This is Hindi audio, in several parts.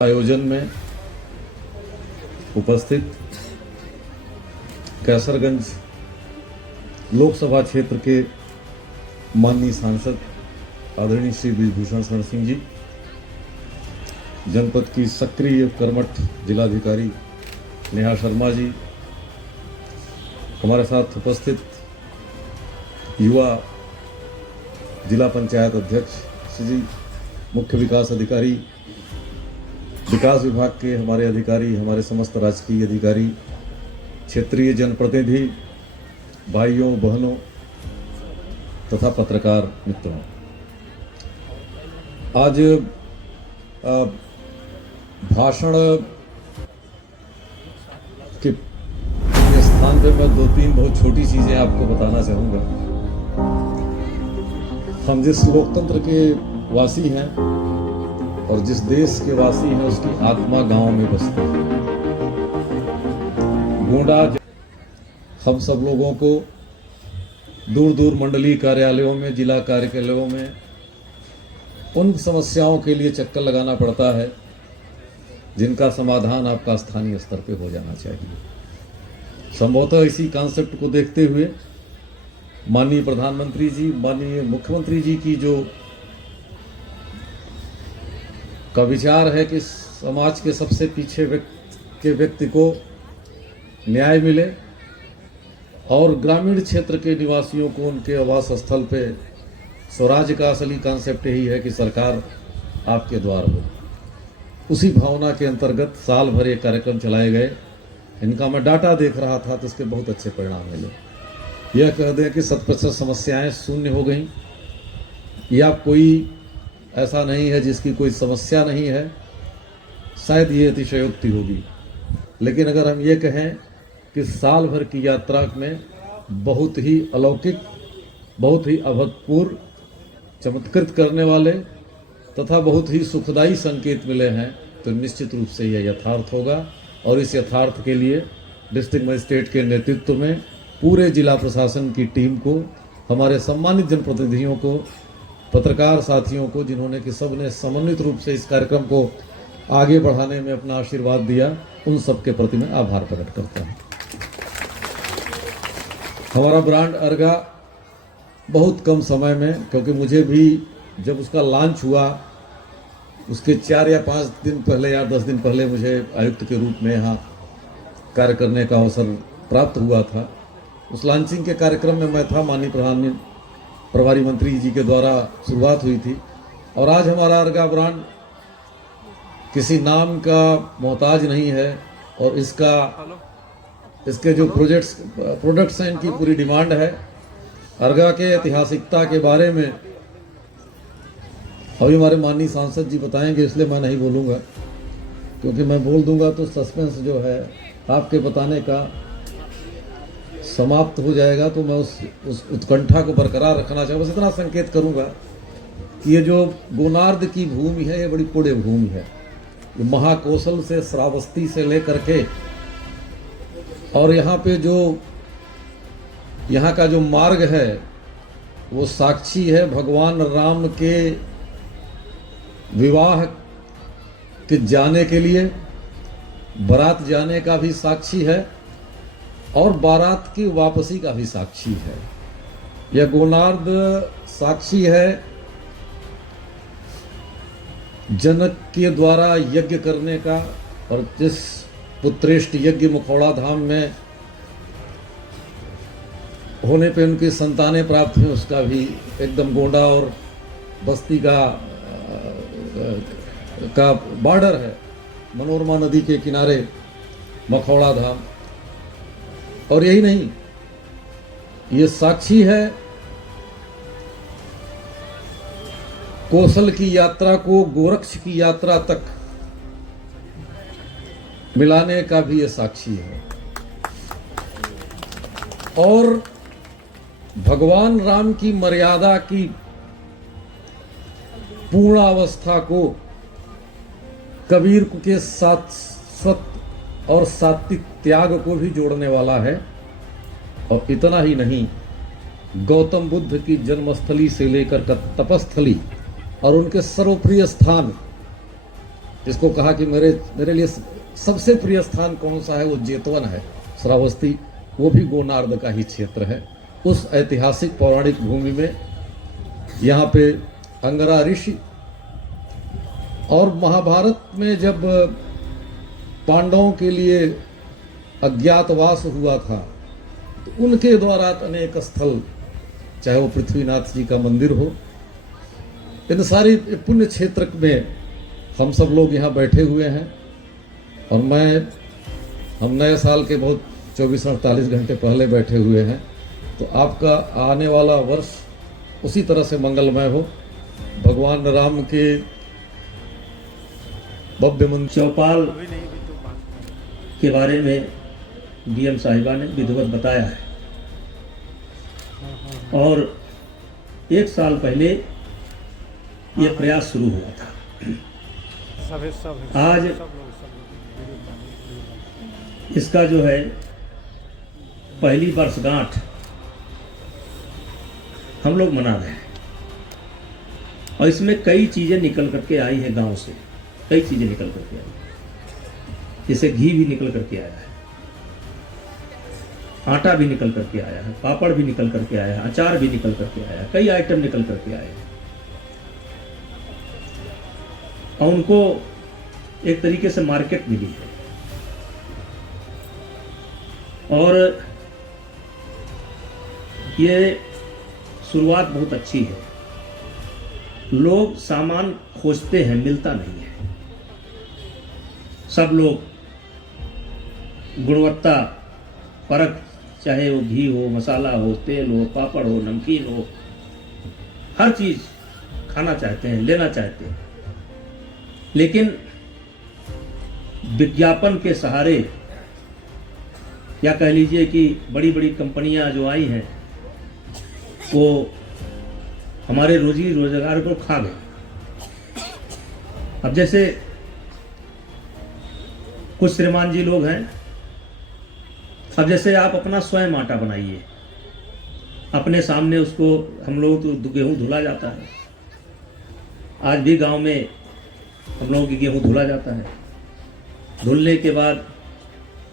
आयोजन में उपस्थित कैसरगंज लोकसभा क्षेत्र के माननीय सांसद आदरणीय श्री बृजभूषण शरण सिंह जी, जनपद की सक्रिय कर्मठ जिलाधिकारी नेहा शर्मा जी, हमारे साथ उपस्थित युवा जिला पंचायत अध्यक्ष श्री जी, मुख्य विकास अधिकारी, विकास विभाग के हमारे अधिकारी, हमारे समस्त राजकीय अधिकारी, क्षेत्रीय जनप्रतिनिधि, भाइयों बहनों तथा पत्रकार मित्रों, आज भाषण के स्थान पे मैं दो तीन बहुत छोटी चीजें आपको बताना चाहूँगा। हम जिस लोकतंत्र के वासी हैं और जिस देश के वासी हैं, उसकी आत्मा गांव में बसती है। गूंडा हम सब लोगों को दूर दूर मंडलीय कार्यालयों में, जिला कार्यालयों में उन समस्याओं के लिए चक्कर लगाना पड़ता है जिनका समाधान आपका स्थानीय स्तर पे हो जाना चाहिए। संभवतः इसी कॉन्सेप्ट को देखते हुए माननीय प्रधानमंत्री जी, माननीय मुख्यमंत्री जी की जो का विचार है कि समाज के सबसे पीछे व्यक्ति को न्याय मिले और ग्रामीण क्षेत्र के निवासियों को उनके आवास स्थल पे स्वराज का असली कॉन्सेप्ट यही है कि सरकार आपके द्वार हो। उसी भावना के अंतर्गत साल भर ये कार्यक्रम चलाए गए। इनका मैं डाटा देख रहा था तो इसके बहुत अच्छे परिणाम मिले। यह कह दें कि 100% समस्याएं शून्य हो गई, या कोई ऐसा नहीं है जिसकी कोई समस्या नहीं है, शायद ये अतिशयोक्ति होगी। लेकिन अगर हम ये कहें कि साल भर की यात्रा में बहुत ही अलौकिक, बहुत ही अभूतपूर्व, चमत्कृत करने वाले तथा बहुत ही सुखदायी संकेत मिले हैं, तो निश्चित रूप से यह यथार्थ होगा। और इस यथार्थ के लिए डिस्ट्रिक्ट मजिस्ट्रेट के नेतृत्व में पूरे जिला प्रशासन की टीम को, हमारे सम्मानित जनप्रतिनिधियों को, पत्रकार साथियों को, जिन्होंने कि सबने समन्वित रूप से इस कार्यक्रम को आगे बढ़ाने में अपना आशीर्वाद दिया, उन सबके प्रति मैं आभार प्रकट करता हूं। हमारा ब्रांड अर्गा बहुत कम समय में, क्योंकि मुझे भी जब उसका लॉन्च हुआ उसके 4 या 5 दिन पहले या 10 दिन पहले मुझे आयुक्त के रूप में यहाँ कार्य करने का अवसर प्राप्त हुआ था। उस लॉन्चिंग के कार्यक्रम में मैं था, माननीय प्रभारी मंत्री जी के द्वारा शुरुआत हुई थी। और आज हमारा अर्गा ब्रांड किसी नाम का मोहताज नहीं है, और इसके जो प्रोडक्ट्स हैं, इनकी पूरी डिमांड है। अर्गा के ऐतिहासिकता के बारे में अभी हमारे माननीय सांसद जी बताएंगे, इसलिए मैं नहीं बोलूँगा, क्योंकि मैं बोल दूंगा तो सस्पेंस जो है आपके बताने का समाप्त हो जाएगा। तो मैं उस उत्कंठा को बरकरार रखना चाहूँगा। बस इतना संकेत करूँगा कि ये जो गोनार्द की भूमि है, ये बड़ी पुण्य भूमि है। ये महाकौशल से, श्रावस्ती से लेकर के, और यहाँ पे जो यहाँ का जो मार्ग है वो साक्षी है भगवान राम के विवाह के जाने के लिए, बारात जाने का भी साक्षी है और बारात की वापसी का भी साक्षी है। यह गोनार्द साक्षी है जनक के द्वारा यज्ञ करने का, और जिस पुत्रेष्ट यज्ञ मखौड़ा धाम में होने पे उनकी संतानें प्राप्त हुई, उसका भी एकदम गोंडा और बस्ती का बॉर्डर है, मनोरमा नदी के किनारे मखौड़ा धाम। और यही नहीं, ये साक्षी है कौशल की यात्रा को गोरक्ष की यात्रा तक मिलाने का भी ये साक्षी है। और भगवान राम की मर्यादा की पूर्ण अवस्था को कबीर के सात्विक और सात्विक त्याग को भी जोड़ने वाला है। और इतना ही नहीं, गौतम बुद्ध की जन्मस्थली से लेकर तपस्थली और उनके सर्वप्रिय स्थान जिसको कहा कि मेरे लिए सबसे प्रिय स्थान कौन सा है, वो जेतवन है, श्रावस्ती, वो भी गोनार्द का ही क्षेत्र है। उस ऐतिहासिक पौराणिक भूमि में यहाँ पे अंगरा ऋषि, और महाभारत में जब पांडवों के लिए अज्ञातवास हुआ था तो उनके द्वारा अनेक स्थल, चाहे वो पृथ्वीनाथ जी का मंदिर हो, इन सारी पुण्य क्षेत्र में हम सब लोग यहाँ बैठे हुए हैं। और हम नए साल के बहुत 24-48 घंटे पहले बैठे हुए हैं, तो आपका आने वाला वर्ष उसी तरह से मंगलमय हो। भगवान राम के भव्य मंदिर चौपाल के बारे में डीएम साहिबा ने विधिवत बताया है, और 1 साल पहले ये प्रयास शुरू हुआ था। आज इसका जो है पहली वर्षगांठ हम लोग मना रहे हैं, और इसमें कई चीज़ें निकल करके आई हैं गांव से, कई चीज़ें निकल करके आई, जैसे घी भी निकल करके आया है, आटा भी निकल करके आया है, पापड़ भी निकल करके आया है, अचार भी निकल करके आया है, कई आइटम निकल करके आए हैं। और उनको एक तरीके से मार्केट मिली है, और ये शुरुआत बहुत अच्छी है। लोग सामान खोजते हैं, मिलता नहीं है। सब लोग गुणवत्ता परख, चाहे वो घी हो, मसाला हो, तेल हो, पापड़ हो, नमकीन हो, हर चीज़ खाना चाहते हैं, लेना चाहते हैं। लेकिन विज्ञापन के सहारे, या कह लीजिए कि बड़ी बड़ी कंपनियां जो आई हैं, वो हमारे रोजी रोजगार को खा गई। अब जैसे कुछ श्रीमान जी लोग हैं, अब जैसे आप अपना स्वयं आटा बनाइए, अपने सामने उसको, हम लोग तो गेहूँ धुला जाता है, आज भी गांव में हम लोगों की गेहूँ धुला जाता है। धुलने के बाद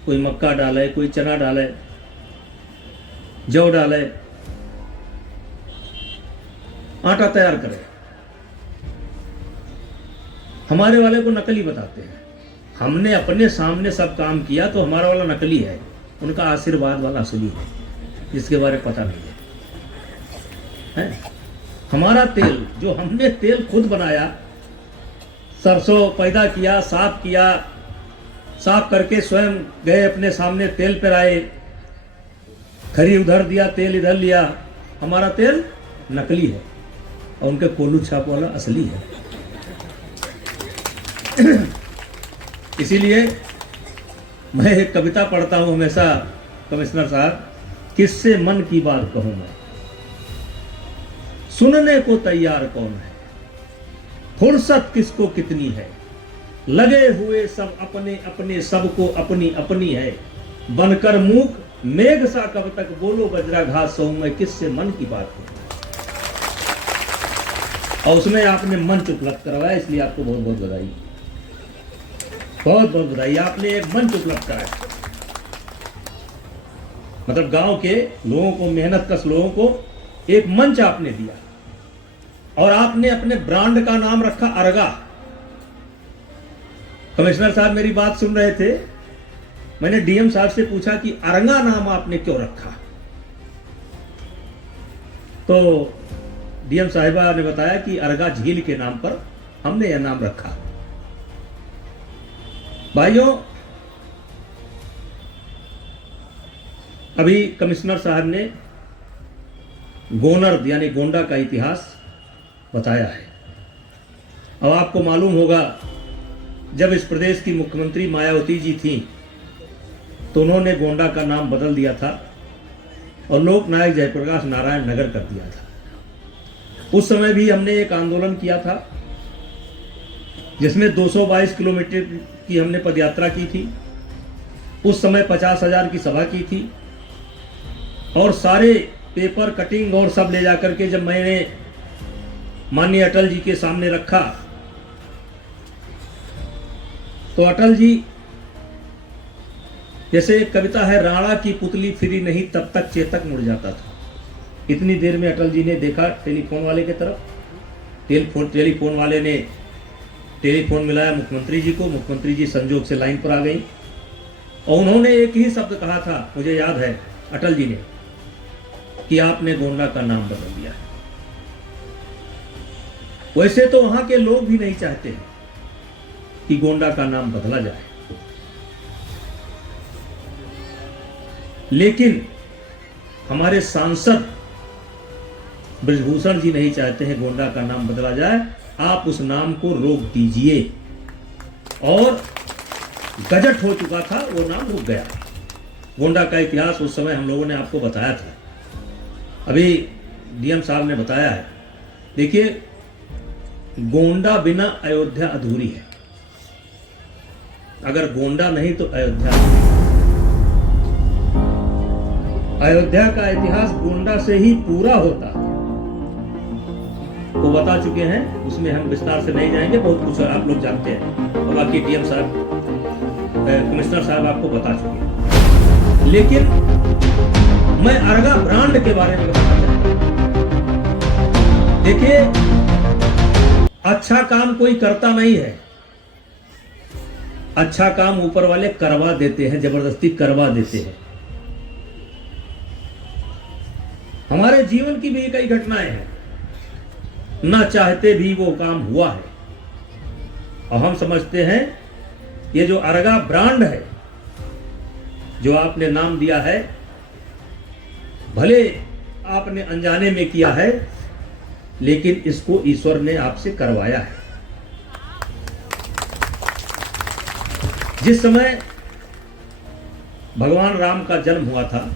कोई मक्का डाले, कोई चना डाले, जौ डाले, आटा तैयार करे। हमारे वाले को नकली बताते हैं। हमने अपने सामने सब काम किया तो हमारा वाला नकली है, उनका आशीर्वाद वाला असली है, जिसके बारे में पता नहीं है। हमारा तेल, जो हमने तेल खुद बनाया, सरसों पैदा किया, साफ करके स्वयं गए अपने सामने तेल पर आए, खरी उधर दिया, तेल इधर लिया, हमारा तेल नकली है और उनके कोल्लू छाप वाला असली है। इसीलिए मैं एक कविता पढ़ता हूं हमेशा, कमिश्नर साहब, किससे मन की बात कहूं मैं, सुनने को तैयार कौन है, फुर्सत किसको कितनी है, लगे हुए सब अपने अपने, सबको अपनी अपनी है, बनकर मूक मेघ सा कब तक बोलो बजरा घास सहूं मैं, किससे मन की बात कहूं। और उसमें आपने मंच उपलब्ध करवाया, इसलिए आपको बहुत बहुत बधाई, बहुत बहुत बधाई। आपने एक मंच उपलब्ध कराया, मतलब गांव के लोगों को, मेहनत कश लोगों को एक मंच आपने दिया, और आपने अपने ब्रांड का नाम रखा अरगा। कमिश्नर साहब मेरी बात सुन रहे थे, मैंने डीएम साहब से पूछा कि अरंगा नाम आपने क्यों रखा, तो डीएम साहिबा ने बताया कि अरगा झील के नाम पर हमने यह नाम रखा। भाइयों, अभी कमिश्नर साहब ने गोनर्द यानी गोंडा का इतिहास बताया है। अब आपको मालूम होगा, जब इस प्रदेश की मुख्यमंत्री मायावती जी थी तो उन्होंने गोंडा का नाम बदल दिया था और लोकनायक जयप्रकाश नारायण नगर कर दिया था। उस समय भी हमने एक आंदोलन किया था जिसमें 222 किलोमीटर की हमने पदयात्रा की थी। उस समय 50,000 की सभा की थी और सारे पेपर कटिंग और सब ले जाकर के जब मैंने माननीय अटल जी के सामने रखा तो अटल जी, जैसे एक कविता है, राणा की पुतली फिरी नहीं तब तक चेतक मुड़ जाता था। इतनी देर में अटल जी ने देखा टेलीफोन वाले की तरफ। टेलीफोन वाले ने टेलीफोन मिलाया मुख्यमंत्री जी को। मुख्यमंत्री जी संजोग से लाइन पर आ गई और उन्होंने एक ही शब्द कहा था, मुझे याद है अटल जी ने, कि आपने गोंडा का नाम बदल दिया है। वैसे तो वहां के लोग भी नहीं चाहते हैं कि गोंडा का नाम बदला जाए, लेकिन हमारे सांसद ब्रजभूषण जी नहीं चाहते हैं गोंडा का नाम बदला जाए। आप उस नाम को रोक दीजिए। और गजट हो चुका था, वो नाम रुक गया। गोंडा का इतिहास उस समय हम लोगों ने आपको बताया था, अभी डीएम साहब ने बताया है। देखिए, गोंडा बिना अयोध्या अधूरी है। अगर गोंडा नहीं तो अयोध्या नहीं। अयोध्या का इतिहास गोंडा से ही पूरा होता है, वो बता चुके हैं, उसमें हम विस्तार से नहीं जाएंगे, बहुत कुछ आप लोग जानते हैं और बाकी डीएम साहब, कमिश्नर साहब आपको बता चुके हैं। लेकिन मैं अरगा ब्रांड के बारे में बताना चाहता हूं। देखिए, अच्छा काम कोई करता नहीं है, अच्छा काम ऊपर वाले करवा देते हैं, जबरदस्ती करवा देते हैं। हमारे जीवन की भी कई घटनाएं हैं, ना चाहते भी वो काम हुआ है और हम समझते हैं ये जो अरगा ब्रांड है, जो आपने नाम दिया है, भले आपने अनजाने में किया है, लेकिन इसको ईश्वर ने आपसे करवाया है। जिस समय भगवान राम का जन्म हुआ था,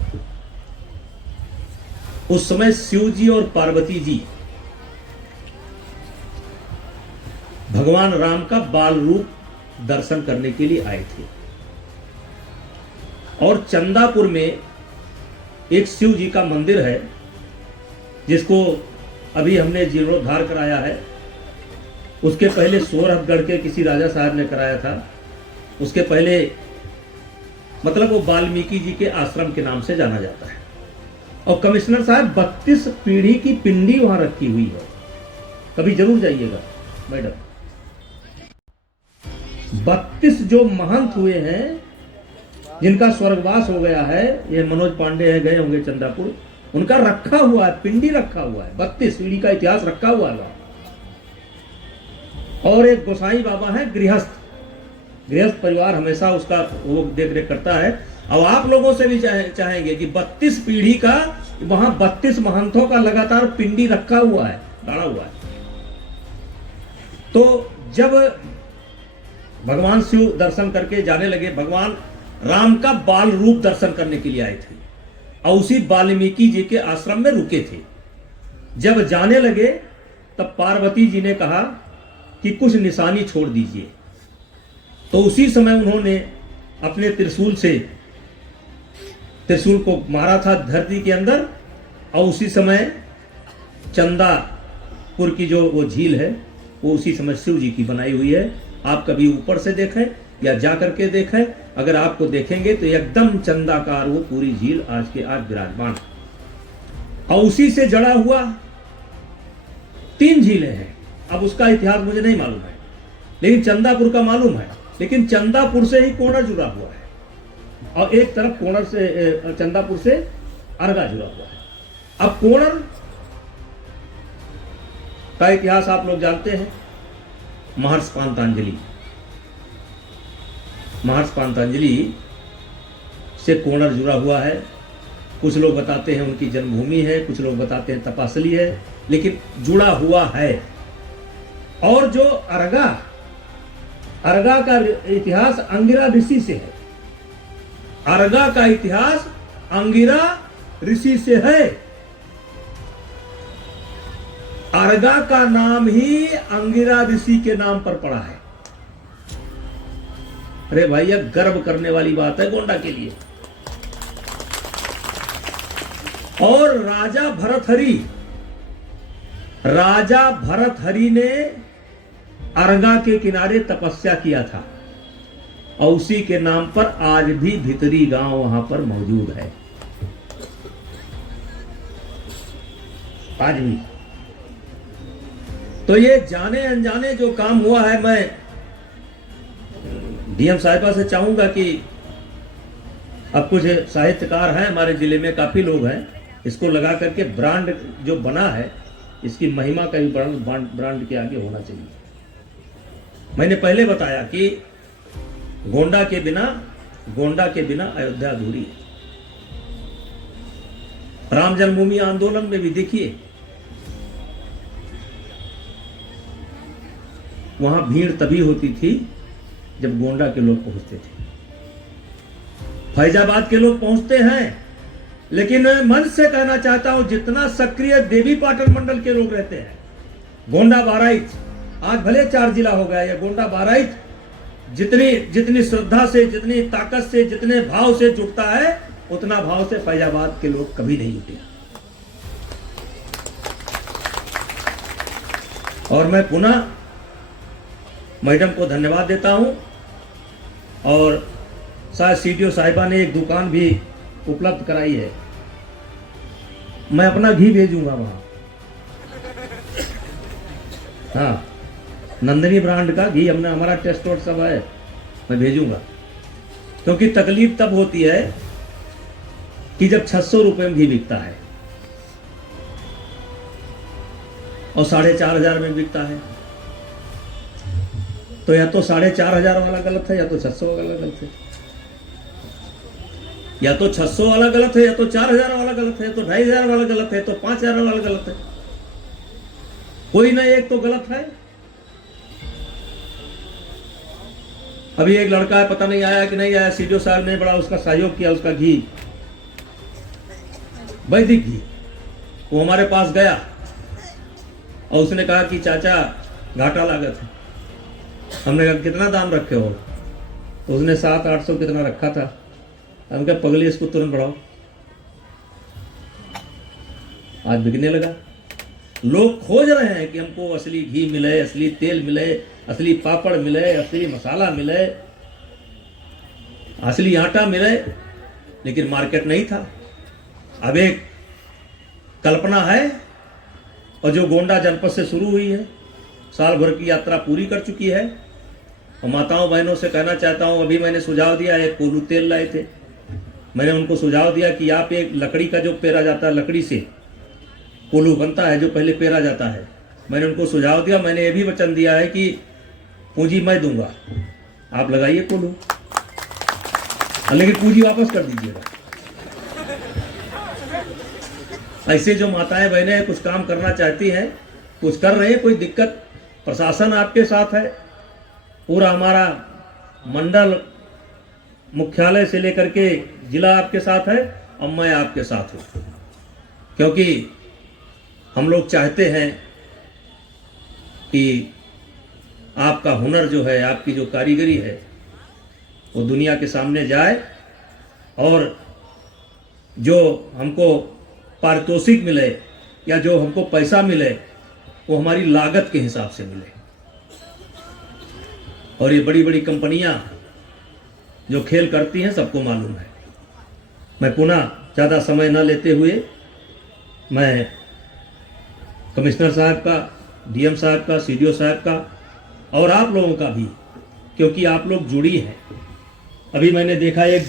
उस समय शिव जी और पार्वती जी भगवान राम का बाल रूप दर्शन करने के लिए आए थे। और चंदापुर में एक शिव जी का मंदिर है, जिसको अभी हमने जीर्णोद्धार कराया है। उसके पहले सोरठगढ़ के किसी राजा साहब ने कराया था। उसके पहले मतलब वो वाल्मीकि जी के आश्रम के नाम से जाना जाता है। और कमिश्नर साहब 32 पीढ़ी की पिंडी वहां रखी हुई है, कभी जरूर जाइएगा मैडम। 32 जो महंत हुए हैं, जिनका स्वर्गवास हो गया है, ये मनोज पांडे है, गए होंगे चंदापुर, उनका रखा हुआ है, पिंडी रखा हुआ है, 32 पीढ़ी का इतिहास रखा हुआ है। और एक गोसाई बाबा है, गृहस्थ परिवार हमेशा उसका वो देख रेख करता है। अब आप लोगों से भी चाहेंगे कि 32 पीढ़ी का वहां 32 महंतों का लगातार पिंडी रखा हुआ है, गाड़ा हुआ है। तो जब भगवान शिव दर्शन करके जाने लगे, भगवान राम का बाल रूप दर्शन करने के लिए आए थे और उसी वाल्मीकि जी के आश्रम में रुके थे। जब जाने लगे तब पार्वती जी ने कहा कि कुछ निशानी छोड़ दीजिए। तो उसी समय उन्होंने अपने त्रिशूल को मारा था धरती के अंदर, और उसी समय चंदापुर की जो वो झील है, वो उसी समय शिव जी की बनाई हुई है। आप कभी ऊपर से देखें या जा करके देखें, अगर आपको देखेंगे तो एकदम चंदाकार वो पूरी झील आज के आज विराजमान। और उसी से जड़ा हुआ 3 झीलें हैं। अब उसका इतिहास मुझे नहीं मालूम है, लेकिन चंदापुर का मालूम है। लेकिन चंदापुर से ही कोणर जुड़ा हुआ है और एक तरफ कोणर से, चंदापुर से अरगा जुड़ा हुआ है। अब कोणर का इतिहास आप लोग जानते हैं। महर्षि पांतांजलि से कोणर जुड़ा हुआ है। कुछ लोग बताते हैं उनकी जन्मभूमि है, कुछ लोग बताते हैं तपासली है, लेकिन जुड़ा हुआ है। और जो अरगा का इतिहास अंगिरा ऋषि से है। अरगा का इतिहास अंगिरा ऋषि से है। अरगा का नाम ही अंगिरा ऋषि के नाम पर पड़ा है। अरे भैया, गर्व करने वाली बात है गोंडा के लिए। और राजा भरतहरि ने अरगा के किनारे तपस्या किया था। और उसी के नाम पर आज भी भीतरी गांव वहां पर मौजूद है, आज भी। तो ये जाने अनजाने जो काम हुआ है, मैं डीएम साहिबा से चाहूंगा कि अब कुछ साहित्यकार हैं हमारे जिले में, काफी लोग हैं, इसको लगा करके ब्रांड जो बना है, इसकी महिमा का भी ब्रांड के आगे होना चाहिए। मैंने पहले बताया कि गोंडा के बिना अयोध्या अधूरी है। राम जन्मभूमि आंदोलन में भी देखिए, वहां भीड़ तभी होती थी जब गोंडा के लोग पहुंचते थे। फैजाबाद के लोग पहुंचते हैं, लेकिन मैं मन से कहना चाहता हूं, जितना सक्रिय देवी पाटन मंडल के लोग रहते हैं, गोंडा बाराइच, आज भले 4 जिला हो गया, या गोंडा बाराइच जितनी श्रद्धा से, जितनी ताकत से, जितने भाव से जुटता है, उतना भाव से फैजाबाद के लोग कभी नहीं जुटे। और मैं पुनः मैडम को धन्यवाद देता हूं, और शायद सीडीओ साहिबा ने एक दुकान भी उपलब्ध कराई है। मैं अपना घी भेजूंगा वहां, हाँ, नंदिनी ब्रांड का घी हमने, हमारा टेस्ट और सब है, मैं भेजूंगा। क्योंकि तकलीफ तब होती है कि जब 600 रुपए में घी बिकता है और 4,500 में बिकता है, तो या तो 4,500 वाला गलत है, या तो 600 वाला गलत है, या तो 600 वाला गलत है, या तो 4,000 वाला गलत है, तो 2,500 वाला गलत है, तो 5,000 वाला गलत है, कोई ना एक तो गलत है। अभी एक लड़का है, पता नहीं आया कि नहीं आया, सीडीओ साहब ने बड़ा उसका सहयोग किया, उसका घी, वैदिक घी, वो हमारे पास गया और उसने कहा कि चाचा घाटा लागत है। हमने कहा कितना दाम रखे हो? उसने 700-800 कितना रखा था। हम कहा पगली, इसको तुरंत बढ़ाओ। आज बिकने लगा। लोग खोज रहे हैं कि हमको असली घी मिले, असली तेल मिले, असली पापड़ मिले, असली मसाला मिले, असली आटा मिले, लेकिन मार्केट नहीं था। अब एक कल्पना है, और जो गोंडा जनपद से शुरू हुई है, साल भर की यात्रा पूरी कर चुकी है। और माताओं बहनों से कहना चाहता हूं, अभी मैंने सुझाव दिया, एक कोलू तेल लाए थे, मैंने उनको सुझाव दिया कि आप एक लकड़ी का जो पेरा जाता है, लकड़ी से कोलू बनता है जो पहले पेरा जाता है, मैंने उनको सुझाव दिया, मैंने ये भी वचन दिया है कि पूंजी मैं दूंगा, आप लगाइए कोलू, लेकिन पूंजी वापस कर दीजिएगा। ऐसे जो माताएं बहनें कुछ काम करना चाहती हैं, कुछ कर रहे हैं, कोई दिक्कत, प्रशासन आपके साथ है, पूरा हमारा मंडल मुख्यालय से लेकर के जिला आपके साथ है, और मैं आपके साथ हूं, क्योंकि हम लोग चाहते हैं कि आपका हुनर जो है, आपकी जो कारीगरी है, वो दुनिया के सामने जाए, और जो हमको पारितोषिक मिले या जो हमको पैसा मिले, वो हमारी लागत के हिसाब से मिले। और ये बड़ी बड़ी कंपनियां जो खेल करती हैं, सबको मालूम है। मैं पुनः ज़्यादा समय न लेते हुए, मैं कमिश्नर साहब का, डीएम साहब का, सीडीओ साहब का, और आप लोगों का भी, क्योंकि आप लोग जुड़ी हैं। अभी मैंने देखा एक